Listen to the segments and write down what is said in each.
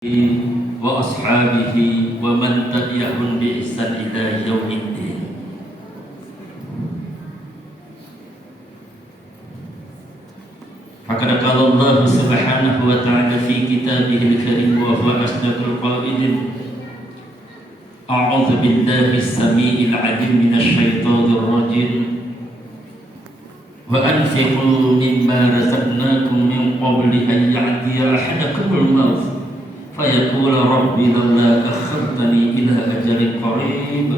وأصحابه ومن تبعهم بإحسان إلى يوم الدين. فقد قال الله سبحانه وتعالى في كتابه الكريم وهو أصدق القائلين: أعوذ بالله السميع العليم من الشيطان الرجيم وأنفقوا مما رزقناكم من قبل أن يأتي أحدكم الموت فيقول ربي لولا أخرتني إلى أجل قريب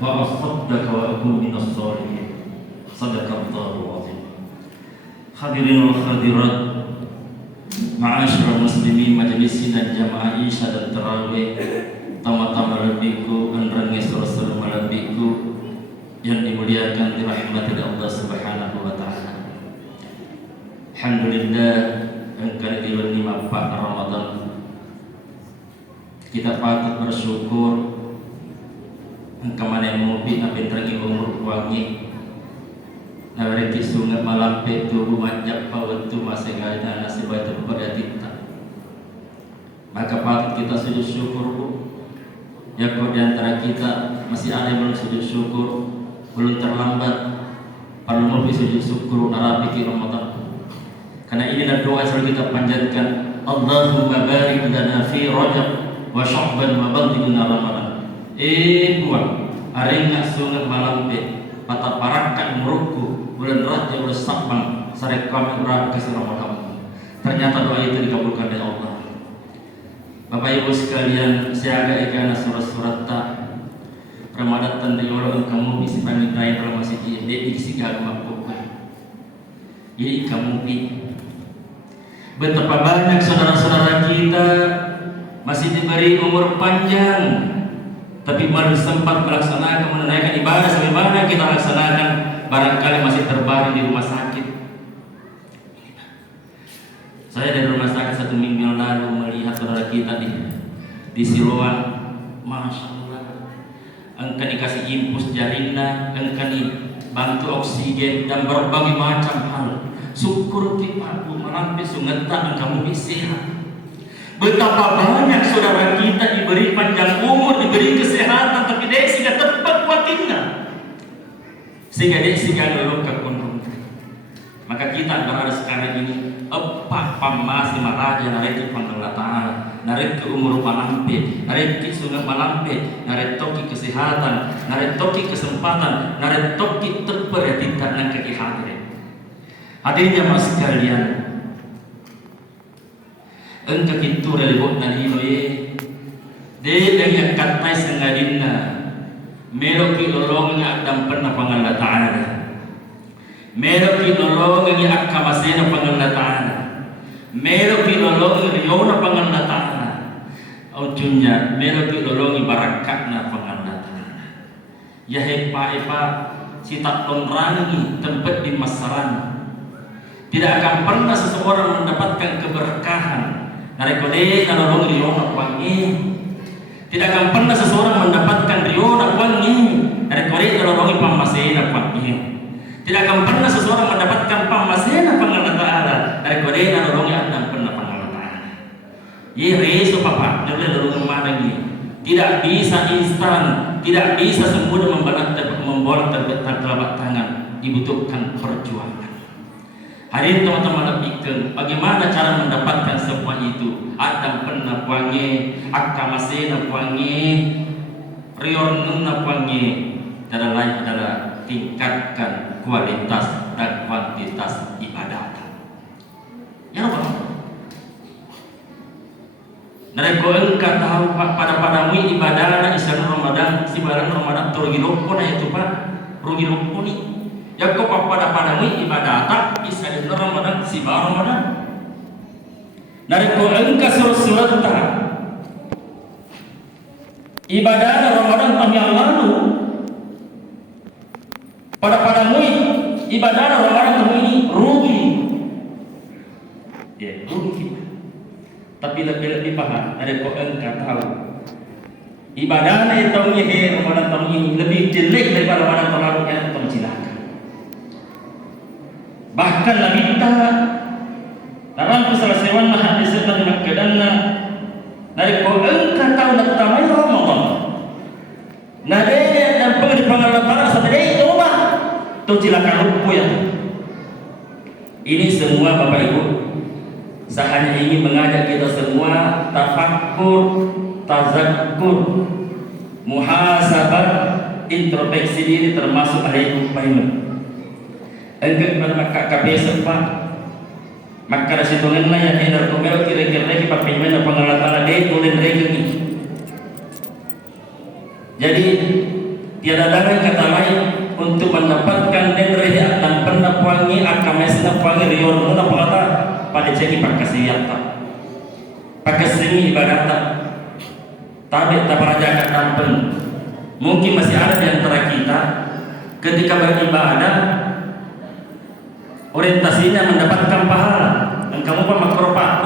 فأصدق وأكون من الصالحين. صدق الله العظيم. Hadirin wa hadirat, ma'asyiral muslimin majelis dan jamaah isya dan tarawih, tama-tama lebiku anrangis rasul malabiku yang dimuliakan dirahmati Allah Subhanahu wa taala. Alhamdulillah engkau di bulan 5 Ramadan. Kita patut bersyukur engkau mana mubi apa terangi umur wangi nareki sungai malampe tubuh majak pawatu masih gaya nasib itu pada kita. Maka patut kita sujud syukur bu. Ya kau diantara kita masih ada yang belum sujud syukur, belum terlambat perlu mubi sujud syukur narapi Ramadan. Karena inilah doa yang selalu kita panjatkan, Allahumma barik lana fi Rajab wa Sya'ban wa ballighna Ramadan. Buat arenga sungai malampe patah parakan meruku bulan Rajab bulan Sya'ban sare kami berada ke Ramadan. Ternyata doa itu dikabulkan oleh Allah. Bapak Ibu sekalian, saya agak ikan surat-surat tak Ramadan tanda orang kamu bisa pamitai dalam masjid ini isi agama pokok. Ini kamu betapa banyak saudara-saudara kita masih diberi umur panjang, tapi baru sempat melaksanakan menunaikan ibadah sebagaimana kita laksanakan, barangkali masih terbaring di rumah sakit. Saya dari rumah sakit 1 minggu yang lalu melihat saudara kita di Siloam, masya Allah, engkau dikasih impus jaringan, engkau dibantu oksigen dan berbagai macam hal. Syukur kita melampi sungeta engkau sehat. Betapa banyak saudara kita diberi panjang umur, diberi kesehatan, tapi dia sehingga tepat kuatinnya, sehingga dia sehingga lalu kekontrol. Maka kita berada sekarang ini apa masih maraja nareti pangAllah Ta'ala, nareti umur malampe, nareti sungai malampe, nareti toki kesehatan, nareti toki kesempatan, nareti toki terperhatikan dan kehadiran. Hadirnya mas sekalian, engkau itu relebok dan hinoye dia yang katai sengadina meroki lolongnya dan pernah pangalla Ta'ala, meroki lolongnya akamasena pangalla Ta'ala, meroki lolongnya riona pangalla Ta'ala, ujungnya meroki lolongi barakatna pangalla Ta'ala. Ya hepa si tak tongrangi tempat di masaran. Tidak akan pernah seseorang mendapatkan keberkahan dari kode nolong riona wangi. Tidak akan pernah seseorang mendapatkan riona wangi dari kode nolongi pamasena wangi. Tidak akan pernah seseorang mendapatkan pamasena pangalla Ta'ala dari kode nolongi adam pernah pangalla Ta'ala. Ye reso papa noleh nolong madagi. Tidak bisa instan, tidak bisa semudah membolak telapak tangan, dibutuhkan perjuangan. Hari ini teman-teman lebihkan bagaimana cara mendapatkan semua itu. Adam pernah wangi, akamasena wangi, rionuna wangi. Dan lain adalah tingkatkan kualitas dan kuantitas ibadah. Ya apa? Mereka engkau tahu pada ibadah isan Ramadan, si barang Ramadan rugi lopona itu pak, rugi loponi. Ya kau pada ibadah tak isa di Ramadan si bar Ramadan. Mereka engkau surat tak ibadah Ramadan tahun yang lalu pada ibadah Ramadan tahun ini rugi. Ya rugi. Tapi lebih paham, ada kau engkau tahu ibadahnya tahun ini Ramadan tahun ini lebih jelek daripada Ramadan tahun lalu yang kita cilaka. Bahkan Nabi kita dalam keselesaian hadis tentang keadaan Nari ko engka tahu nak tamai Ramadan. Nari dan pengedi pengalaman sa tadi itu mah tu cilaka lupu ya. Ini semua Bapak Ibu, saya hanya ingin mengajak kita semua tafakkur, tazakkur, muhasabah, introspeksi diri termasuk hari payment. Engkau maka KPS Pak, maka rasitungan na yang hinar kumel kira-kira kita payment na pengalatala deh tulen regini. Jadi tiada dapat kata lain untuk mendapatkan denrehi dan pendapangi akames napangi rior na pangata pada ceki pakasiyata. Pakasimi ibadata. Tapi tak pernah jaga tampen. Mungkin masih ada di antara kita ketika beribadah orientasinya mendapatkan pahala dan kamu pun makropa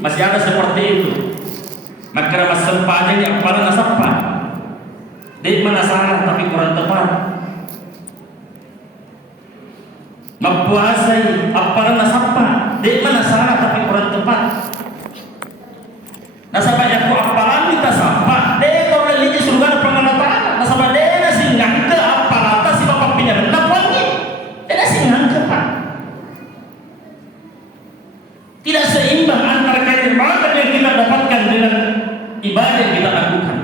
masih ada seperti itu. Maka mas sempatnya yang paling nasapa di mana salah tapi kurang tepat. Mempuasai apa nasapa di mana salah tapi kurang tepat. Nasaba yang ku apalan kita sapa de ko religi surga pengalatan nasaba de na singang ke apalata si bapak pinjam nak wangi de na singang ke Pak. Tidak seimbang antara keibadah yang kita dapatkan dengan ibadah yang kita lakukan.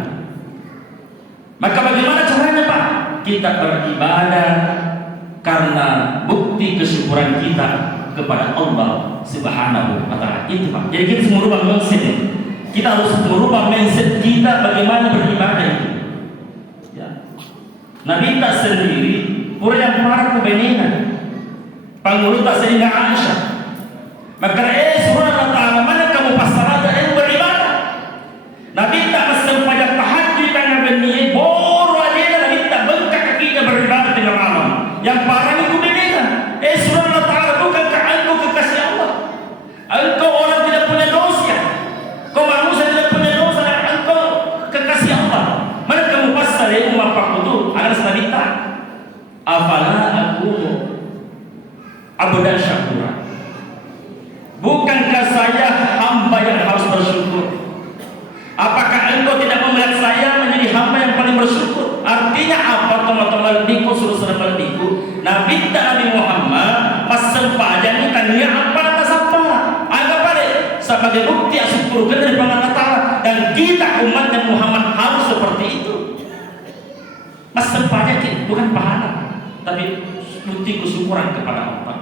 Maka bagaimana caranya Pak? Kita beribadah karena bukti kesyukuran kita kepada Allah Subhanahu wa taala. Itu Pak. Jadi kita semua rubah mindset. Kita harus merubah mindset kita bagaimana beribadah itu. Ya. Nabi tak sendiri, pura yang para kebeningan, panggul tak sehingga Aisyah. Maka surah Allah mana kamu pasal ada beribadah. Nabi tak masuk pajak tahajud dengan benih, boru aja Nabi tak bengkak kakinya beribadah dengan malam. Yang parah itu kebeningan. Surah Allah bukan engkau kekasih Allah. Engkau orang tidak punya dosa. Kau manusia tidak punya dosa dan engkau kekasih Allah. Mana kamu pasal yang mapakudu agar senabita. Afala aku abudan syakura. Bukankah saya hamba yang harus bersyukur? Apakah engkau tidak melihat saya menjadi hamba yang paling bersyukur? Artinya apa teman-teman diku suruh serba diku? Nabi Nabi Muhammad pasal pajang tanya apa atas apa? Anggap pada sebagai bukti syukur dari Allah Taala dan kita umatnya Muhammad harus seperti itu. Pasal pajang bukan pahala, tapi bukti kesyukuran kepada Allah.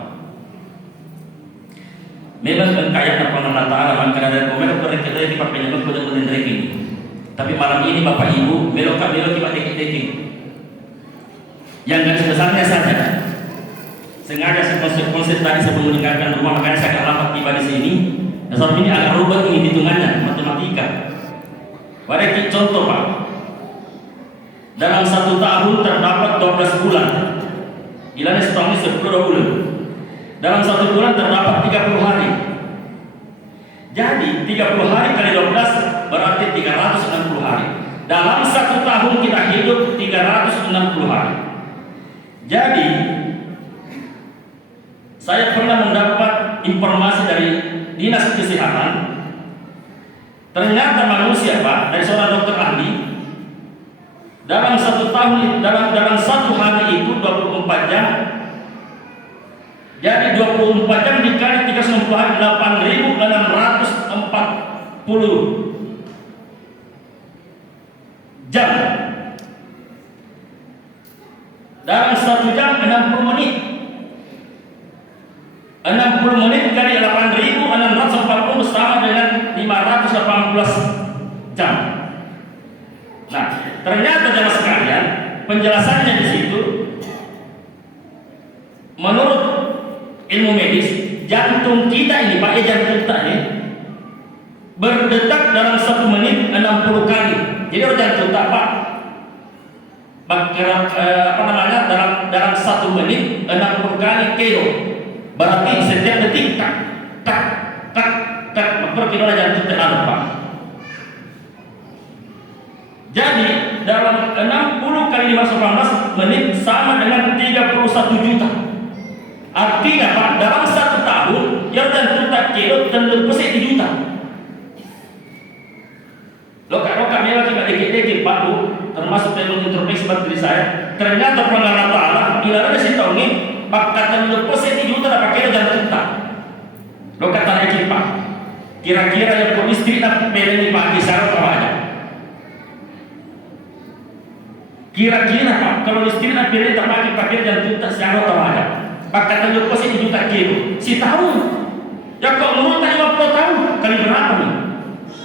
Memang kekayaan Allah Taala maka ada komen kita dipakai dengan benar-benar rezeki. Tapi malam ini Bapak Ibu belok kita dikit-dikit. Yang garis besarnya saja. Sengaja saya konsep tadi sebelum meninggalkan rumah makanya saya alamat tiba di sini. Dan saat ini agak rubah ini hitungannya matematika. Pada contoh Pak, dalam 1 tahun terdapat 12 bulan. Gila setahun 10 bulan. Dalam 1 bulan terdapat 30 hari. Jadi 30 hari kali 12 berarti 360 hari. Dalam 1 tahun kita hidup 360 hari. Jadi saya pernah mendapat informasi dari Dinas Kesehatan. Ternyata manusia Pak, dari seorang dokter ahli, dalam 1 tahun dalam 1 hari itu 24 jam. Jadi 24 jam dikali 360 hari 8.640 jam. Dalam 1 jam 60 menit. 60 menit kali 8.640 sama dengan 518 jam. Nah, ternyata jemaah sekalian, penjelasannya di situ menurut ilmu medis, jantung kita ini Pak, jantung kita ini berdetak dalam 1 menit 60 kali. Jadi jantung kita Pak, dalam 1 menit 60 kali kilo. Berarti setiap detik tak tak tak tak berkilo jantung terlalu Pak. Jadi dalam 60 kali 518 menit sama dengan 31 juta. Artinya Pak, dalam 1 tahun yang jantung tak kilo dan lebih 1 juta. termasuk dalam introspeksi diri saya. Ternyata pengarah Allah bila ada si tahu ni, pak kata lepas saya juta dah pakai jangan tuntak. Lo kata lagi pak, kira-kira yang kau istri nak pilih ni pak kisah apa aja? Kira-kira pak, kalau istri nak pilih tak pakai jangan tuntak siapa tahu aja. Pak kata lepas saya juta kilo, si tahu. Ya kau umur tak 50 tahun kali berapa nih?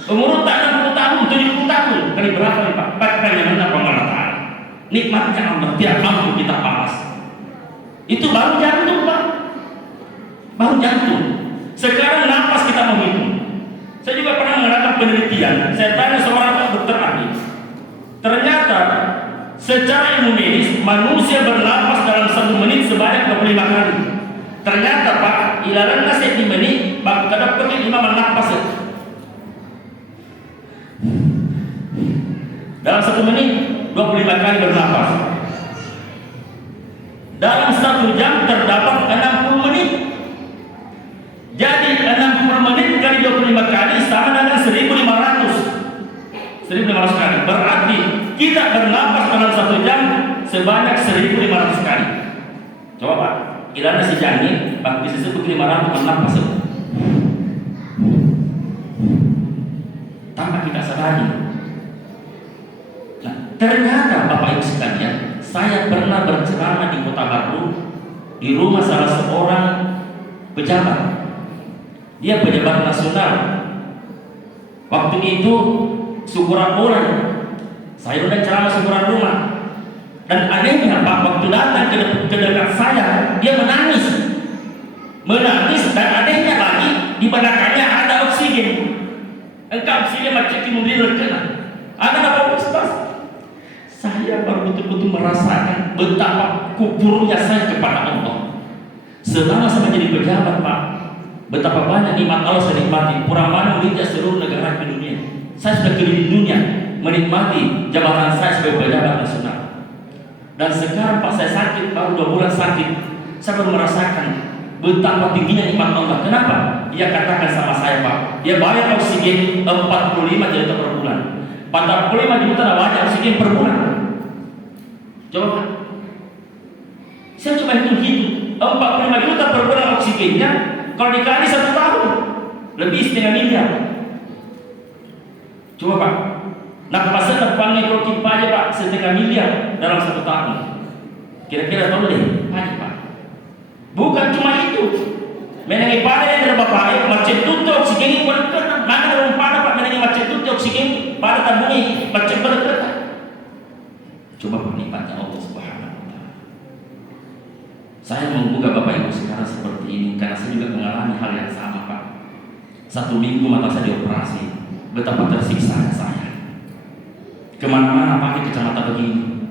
Umur tak 60 tahun, 70 tahun kali berapa nih pak? Pakai yang mana pengarah? Nikmatnya Allah, tiap mampu kita panas. Itu baru jantung pak, baru jantung. Sekarang nafas kita menghitung. Saya juga pernah mengadakan penelitian. Saya tanya seorang dokter ahli. Ternyata secara ilmu medis manusia bernafas dalam 1 menit sebanyak 25 kali. Ternyata pak, ilaran nasi di menit, bak kadang pergi 5 nafas. Dalam 1 menit 25 kali bernafas. Dalam 1 jam terdapat 60 menit. Jadi 60 menit kali 25 kali sama dengan 1.500 kali. Berarti kita bernafas dalam 1 jam sebanyak 1.500 kali. Coba pak, ilana si Jani, pak bisa sebut 500 bernafas. Tanpa kita sadari. Ternyata Bapak Ibu sekalian, saya pernah berceramah di Kota Baru di rumah salah seorang pejabat. Dia pejabat nasional. Waktu itu syukuran bulan, saya udah ceramah syukuran rumah. Dan anehnya Pak, waktu datang ke dekat saya, dia menangis. Dan anehnya lagi di belakangnya ada oksigen. Engkau oksigen macam kemudian terkena. Ada apa Ustaz? Saya baru betul-betul merasakan betapa kuburnya saya kepada Allah. Selama saya menjadi pejabat Pak, betapa banyak nikmat Allah saya nikmati. Kurang mana tidak seluruh negara di dunia. Saya sudah keliling dunia menikmati jabatan saya sebagai pejabat nasional. Dan sekarang Pak saya sakit, baru 2 bulan sakit. Saya baru merasakan betapa tingginya nikmat Allah. Kenapa? Dia katakan sama saya Pak, dia bayar oksigen 45 juta per bulan. 45 juta wajah oksigen per bulan. Coba saya coba hitung 45 juta per bulan oksigennya, kalau dikali 1 tahun lebih setengah miliar. Coba Pak, nak pasal terpanggil kalau kita aja Pak setengah miliar dalam 1 tahun. Kira-kira boleh? Ayo Pak. Bukan cuma itu, mengenai pada yang terbapak macam tutup oksigen itu berdekat. Mana dalam pada Pak mengenai macam tutup oksigen pada tabungnya macam berdekat. Coba nikmatnya Allah Subhanahu wa Ta'ala. Saya menggugah Bapak Ibu sekarang seperti ini karena saya juga mengalami hal yang sama Pak. 1 minggu mata saya dioperasi, betapa tersiksa saya. Kemana-mana pakai kacamata begini.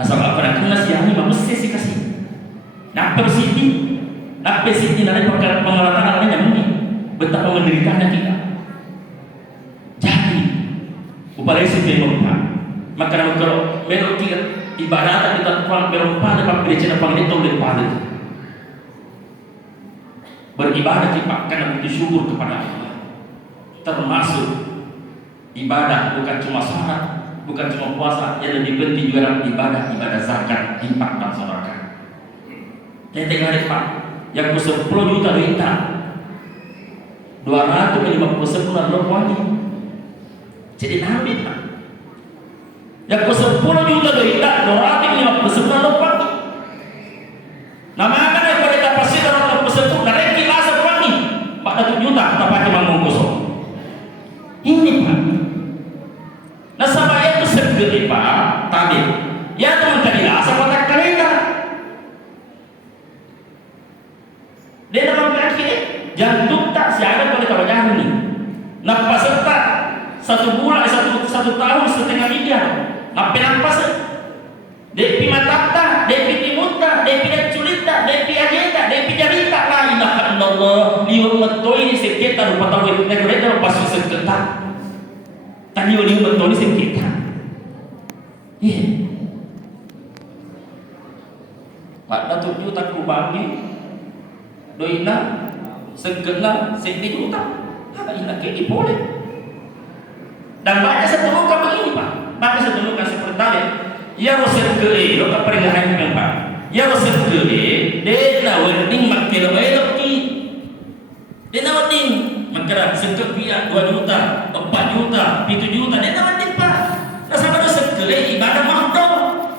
Asal apa nak kena siang ini mesti sih kasih. Nak persidi dari pengalatan namanya mungkin betapa menderitanya kita. Jadi upaya sih Pak. Maka kalau melok ibadah kita kurang berupah dapat gereja apa ini tolong pada beribadah kita karena bersyukur kepada Allah. Termasuk ibadah bukan cuma salat, bukan cuma puasa, yang lebih penting juga ibadah zakat, infak dan sedekah. Tengok Pak, yang 10 juta duit 250 sebulan lo wajib. Jadi nabi Pak. Yang 10 juta duit 250 sebulan lo wajib. Nama kan yang kita pasti dalam tersebut dari kita sepanjang 400 juta tak pakai manggung kosong. Ini Pak. Nah sama itu segede Pak tadi. Ya teman tadi lah sama tak kalenda. Dia dalam kaki jantung tak siapa kalau kita baca ini. Nah peserta 1 bulan 1 tahun setengah miliar. Apa nampas? Depi matata, depi timuta, depi culita, depi agenda, depi jarita. La ilaha illallah. Liu metoi sekita rupa tahu negara pas sekita. Tadi liu metoi sekita. Iya. Pada 7 juta kubangi doina segena sekti juta. Apa ini kayak boleh? Dan banyak setemukan begini Pak. Banyak setemukan seperti ya rosekele lo kaperingahan memang ya rosekele de na wedding makelo eloki de na wedding makara sekep pia 2 juta 4 juta 7 juta de na wedding pa nasa rosekele ibadah mahdo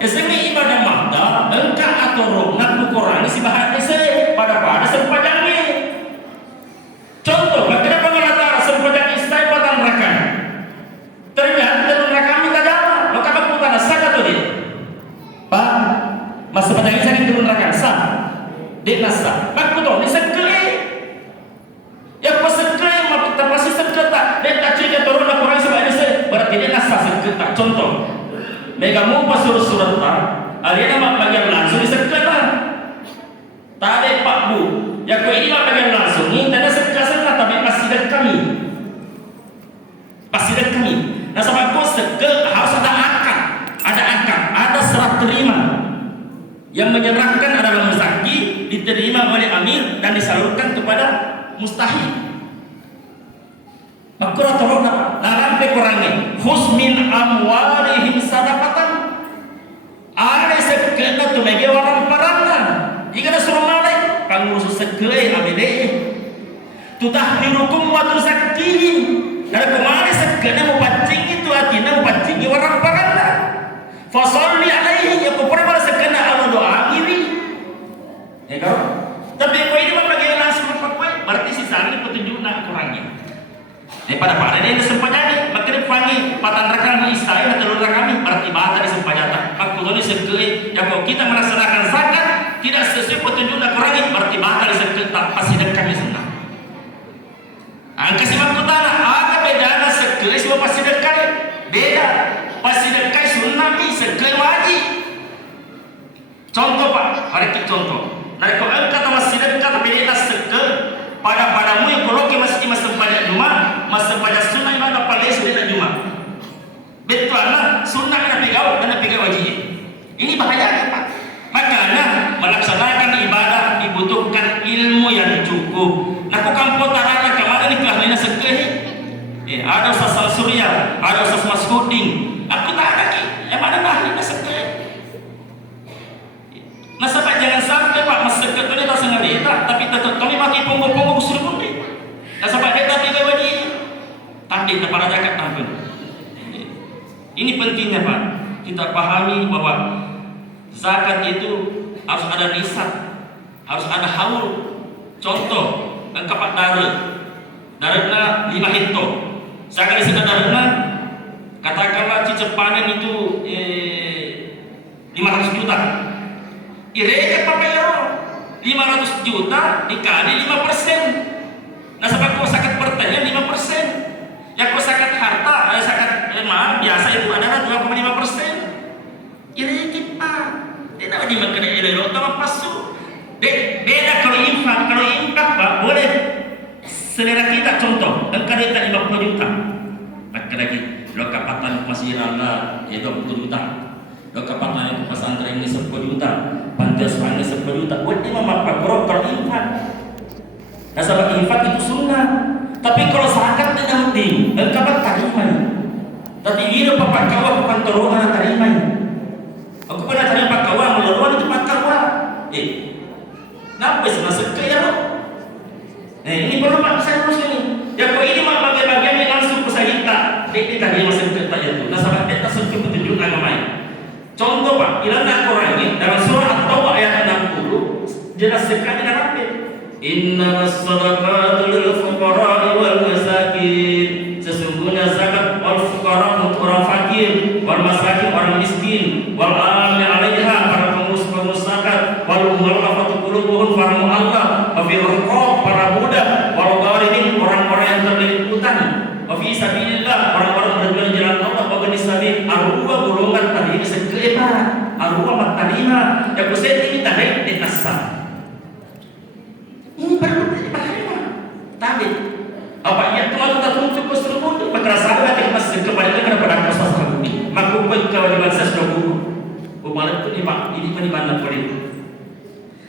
eseme ibadah mahda engka atoro nak ukuran si bahan ese pada sempajangi contoh makara pangalata sempajangi istai patang rakan terlihat dalam rakam minta jawab lo kakak putar sah atau dia pak masa panjangnya saya turun rakan sah dia nasa aku tahu ini sekali ya pas sekali mau kita pasti seketa dia tak cerita turun aku orang sebanyak saya berarti dia nasa seketa contoh mereka mau pas surat tak alian mak bagian langsung seketa tak ada pak bu ya kau ini mak bagian langsung ini tanda seketa tapi pasti dan kami nah sama kau harus ada akad ada serah terima yang menyerahkan adalah muzaki diterima oleh amir dan disalurkan kepada mustahil aku tolong narampe kurangnya khus min amwalihim sadaqatan ada sekena tu mege orang parana jika ada suruh malai pangurus sekele abede tutahhirukum wa tuzakkihim dari kemarin segala mau pancing itu artinya mau pancing orang paranda fasalli alaihi ya pokoknya pada segala Allah doa ini ya kan tapi kau ini bagian langsung apa berarti sisa ini petunjuk nak kurangnya daripada pada ini sempajani maka dia panggil patan rakam istai atau rakam berarti bahasa di sempajata aku tahu ini segala ya kalau kita melaksanakan zakat tidak sesuai petunjuk nak kurangnya berarti bahasa di segala tak pasti dan kami senang angka simak tanah bedana sekali semua pasti dekat beda pasti dekat sunnah ni sekali wajib contoh pak hari kita contoh dari kau angkat masih dekat tapi dia sekali padamu yang koloki masih pada Jumat masih pada sunnah yang ada paling sudah Jumat betul lah sunnah nak pegang dan pegang wajib ini bahaya pak makanya melaksanakan ibadah dibutuhkan ilmu yang cukup nak kau potaran kemana ni keahlian sekali ada Ustaz Surya, ada Ustaz Masuding. Aku tak ada ki. Yang mana ahli sekali. Nah sampai jangan sampai pak masuk ke toilet tak sengaja tapi tetap kami mati punggung suruh pun. Nah sampai dia tak tiga wajib. Tadi tak pada zakat tampil. Ini pentingnya pak. Kita pahami bahwa zakat itu harus ada nisab, harus ada haul. Contoh, engkau darahnya 5 hektar. Sekali sekedarnya katakanlah cicak panen itu 500 juta. Ireka papayaro 500 juta dikali 5%. Nah sebab kau sakat pertanyaan 5%. Ya kau sakat harta, maaf biasa itu adalah 2,5%. Ireka pak. Dia nak dimakan elok sama pasu. Beda kalau infak pak boleh. Selera kita contoh, engkau dia tak 50 juta. Maka lagi, lo kapatan masih randa, ya 20 juta. Lo kapatan pesantren ini 10 juta. Pantai asuhan ini 10 juta. Buat dia memapak kalau infak. Nah sebab infak itu sunnah. Tapi kalau zakat tidak penting, engkau tak terima. Tapi dia papak kawah bukan terowongan terima. Aku pernah tanya pak kawah, meluruan itu pak kawah. Kenapa sebenarnya kaya lo? Ini perlu pak saya terus ini. Ya kok ini mak bagian-bagian yang langsung ke saya dia tadi masih bertanya itu. Nah sampai dia tersebut petunjuk agama. Contoh pak, ilana Quran ini dalam surah At-Taubah ayat 60 jelas sekali dalam Innamas shadaqatu lil fuqara'i wal masakin. Sesungguhnya zakat wal fuqara untuk orang fakir, wal masakin orang miskin, wal amil 'alaiha para pengusaha zakat, wal mu'allafatu qulubuhum para mu'allaf, wa fil riqab para budak, wal gharidin orang-orang yang terlilit utang, wa fi sabilillah orang-orang berjalan jalan Allah, wa bani sabil arwa golongan tadi sekeba, arwa matalima, ya kusai ini tadi ditasam. Ini perlu dipahami. Tapi apa yang telah kita tunjuk ke seluruh perasaan kita masih kembali kepada proses ini. Maka kewajiban saya sudah bukan itu ini mana boleh.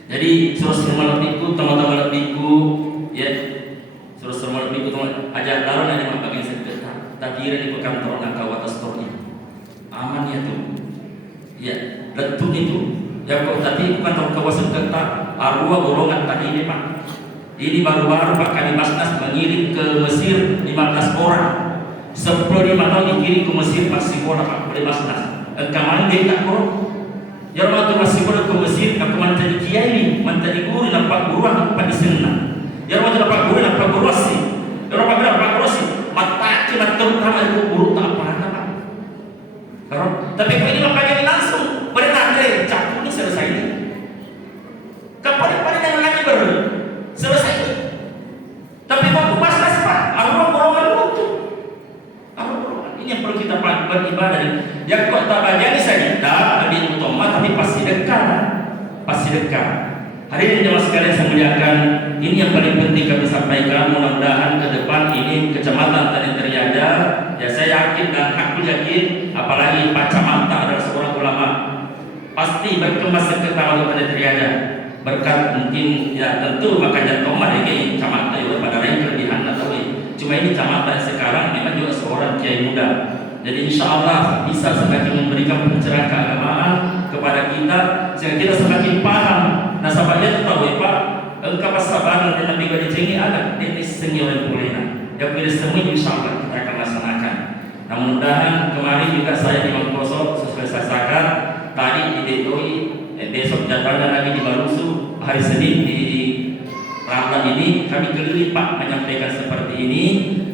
Jadi suruh malam minggu teman-teman minggu ya suruh malam minggu teman ajar taruh yang bagian sekitar. Tak kira di kantor nak kawat story. Aman ya tuh. Ya, tentu itu. Ya kok tadi bukan tahu kawasan kata arwah golongan tadi ini Pak. Ini baru-baru Pak Kadif Basnas mengirim ke Mesir 15 orang. 15 tahun dikirim ke Mesir masih bola Pak Kadif Basnas. Kemarin dia tak kok. Ya waktu masih bola ke Mesir, aku menjadi kiai, menjadi guru nampak buruan Pak di sana. Ya waktu nampak guru nampak guru sih. Ya waktu nampak guru sih. Mata kita terutama itu guru tak apa Pak. Tapi kalau ini makanya langsung berenang campur ini selesai ini. Kapan yang lagi baru selesai ini. Tapi waktu pas Pak, Allah golongan itu. Ini yang perlu kita beribadah. Yang kok tak bagian saya kita lebih utama tapi pasti dekat. Hari ini jemaah sekalian saya muliakan, ini yang paling penting kami sampaikan. Mudah-mudahan ke depan ini kecamatan Tanjung Triada, ya saya yakin dan aku yakin, apalagi Pak Camat adalah seorang ulama, pasti berkembang seketahuan pada Triada. Berkat mungkin ya tentu makanya Tomah ini Camat itu pada lain kelebihan atau cuma ini Camat sekarang memang juga seorang kiai muda. Jadi insya Allah bisa semakin memberikan pencerahan keagamaan kepada kita sehingga kita semakin paham. Nah sahabatnya tahu ya Pak, engkau sabaran dan Nabi Gadi Cengi ada ini sengiran pulina. Yang kita semua insya Allah kita akan laksanakan. Nah mudah-mudahan kemarin juga saya di Mangkosok sesuai sasaran tadi di Detoi, besok jadwalnya lagi di Barusu, hari Senin di Ramadan ini kami keliling Pak menyampaikan seperti ini.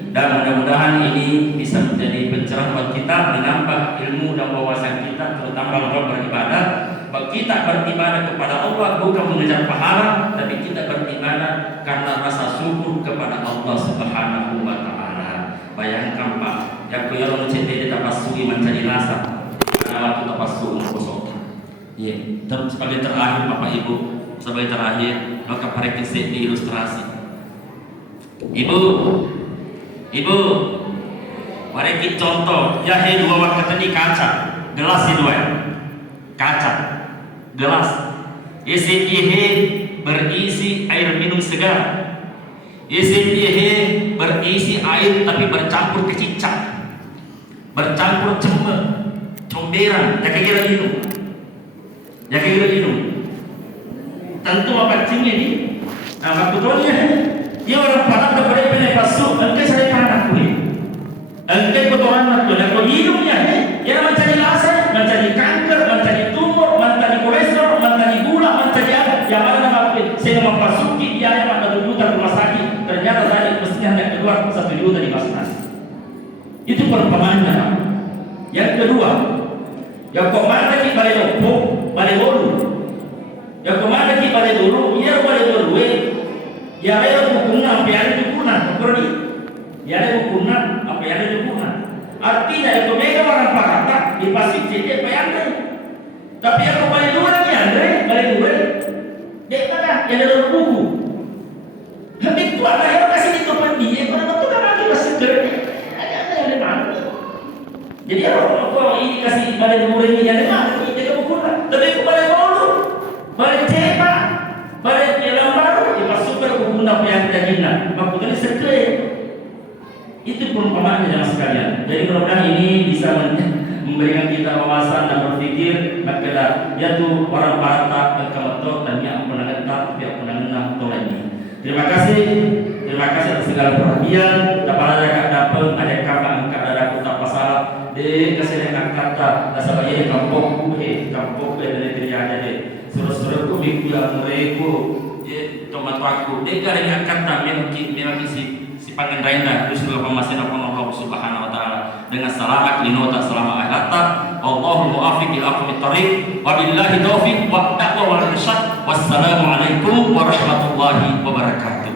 Dan mudah-mudahan ini bisa menjadi pencerahan buat kita, menambah ilmu dan wawasan kita, terutama dalam beribadah. Bahwa kita beribadah kepada Allah bukan mengejar pahala, tapi kita beribadah karena rasa syukur kepada Allah Subhanahu wa Ta'ala. Bayangkan Pak, yang kuyarong CTD tapasugi mencari rasa karena waktu tapasugi kosong. Iya. Terus sebagai terakhir Bapak Ibu, sebagai terakhir maka parekisi diilustrasi. Ibu, mari kita contoh. Ya dua waktu tadi kaca, gelas dua ya, kaca, gelas. Isi berisi air minum segar. Isi berisi air tapi bercampur kecicak, bercampur comberan. Ya kira minum. Tentu apa cing ini? Nah, betulnya. Dia orang panah kepada penai pasuk, engkau saya panah kulit. Engkau kotoran nak kulit. Kalau hidupnya, dia mencari laser, mencari kanker, mencari tumor, mencari kolesterol, mencari gula, mencari apa? Yang mana nama kulit? Saya memasuki dia yang ada 1 juta rumah sakit. Ternyata tadi mestinya hendak keluar 1 juta di Basnas. Itu perumpamannya. Yang kedua, yang kemana kita balik lompok, balik bolu. Yang kemana kita balik dulu, dia balik dulu. Ya ada hukumnya apa yang ada hukumnya, berarti. Ya ada hukumnya apa yang ada hukumnya. Artinya itu mereka orang Parata di Pasir jadi apa yang ada. Tapi aku balik dulu lagi Andre, balik dulu. Dia kata yang ada buku. Tapi itu ada yang kasih di tempat dia, kalau itu kan lagi masih kerja. Ada yang ada mana? Jadi apa ini kasih balik dulu ini ada mana? Ini dia hukumnya. Tapi aku balik dulu, balik cepat, balik yang baru. Apa yang kita hina, maksudnya sekali itu perumpamaan jemaah sekalian. Jadi mudah-mudahan ini bisa memberikan kita wawasan dan berpikir bagaimana yaitu orang Parata dan Kamato dan yang menangkap pihak menangkap ini. Terima kasih atas segala perhatian. Dapat ada kakak angkat ada kota pasal de kasih kata dasar ini kampung dari Triada de suruh kubik yang mereka tomat waktu dia dengan kata memang si pangan raina terus juga pemasin Allah Subhanahu wa Ta'ala dengan selamat linota selama akhirata. Allahu muwaffiq ila aqwamit thariq wa billahi taufiq wa taqwa wal irsyad. Wassalamu alaikum warahmatullahi wabarakatuh.